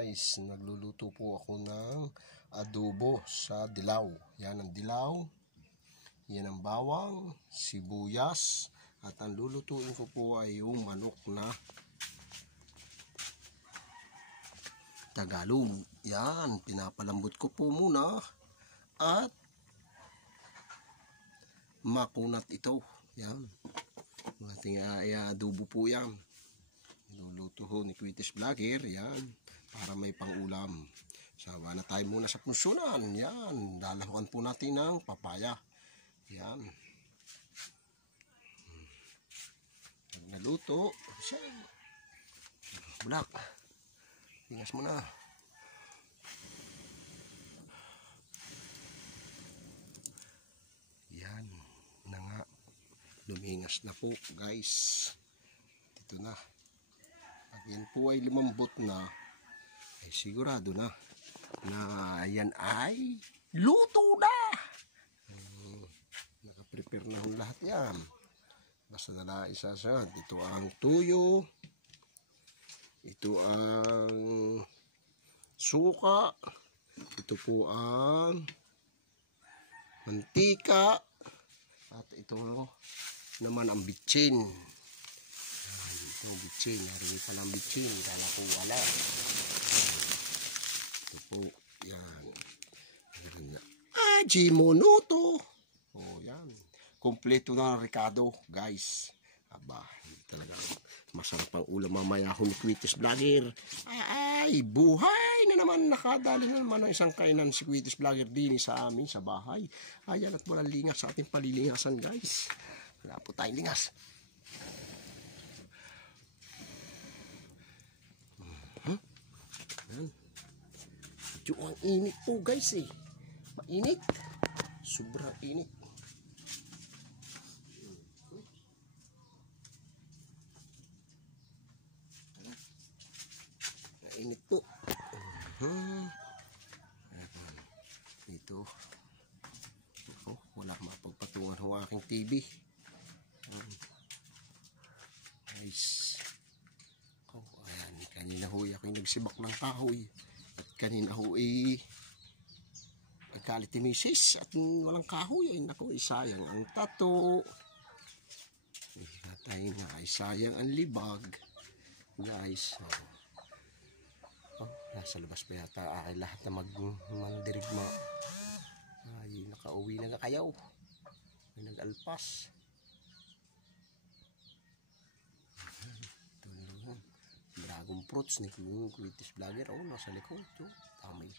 guys, nagluluto po ako ng adobo sa dilaw. Yan ang dilaw, yan ang bawang, sibuyas, at ang lulutuin ko po ay yung manok na Tagalog. Yan, pinapalambot ko po muna at makunat ito. Yan, ating adobo po yan. Niluluto ho ni Quietes Vlogger, yan, para may pangulam. Sawa na tayo muna sa punsunan, yan, dalahuan po natin ng papaya, yan. Pag naluto, siya, bulak, tingas mo na. Yan, na nga, lumingas na po guys, dito na. Pag yan po ay lumambot na, ay sigurado na yan ay luto na. Nakaprepare na ang lahat yan. Basta na isasad. Ito ang tuyo, ito ang suka, ito po ang mantika, at ito naman ang bitchin. Yung bitchin, narinig pala ang bitchin, kala ko wala. Ito po, yan. Ajinomoto. O yan, kompleto na Ricardo guys. Aba, talaga masarap ang ulam mamaya ho ni Quietes Vlogger. Ay, buhay na naman, nakadali na naman ang isang kainan si Quietes Vlogger din sa amin sa bahay. Ayan, at walang lingas sa ating palilingasan guys. Wala po tayong lingas. Medyo ang init po guys eh. Mainit. Sobrang init. Mainit po. Ito. Oh, wala mapagpatungan ng aking TV. Nice. Oh, ayan. Kanina ho ako yung nagsibak ng kahoy. At kanina ho nagkalit ni Mrs. At walang kahoy. Ay naku, isayang ang tato. Natay na, isayang ang libag. Guys. Oh, nasa labas pa yata. Ay, lahat na mandirigma. Ay, nakauwi na nga kayaw. May nag-alpas. Dragon fruits ni Quietes Vlogger. Oh, nasa likod. Tamay.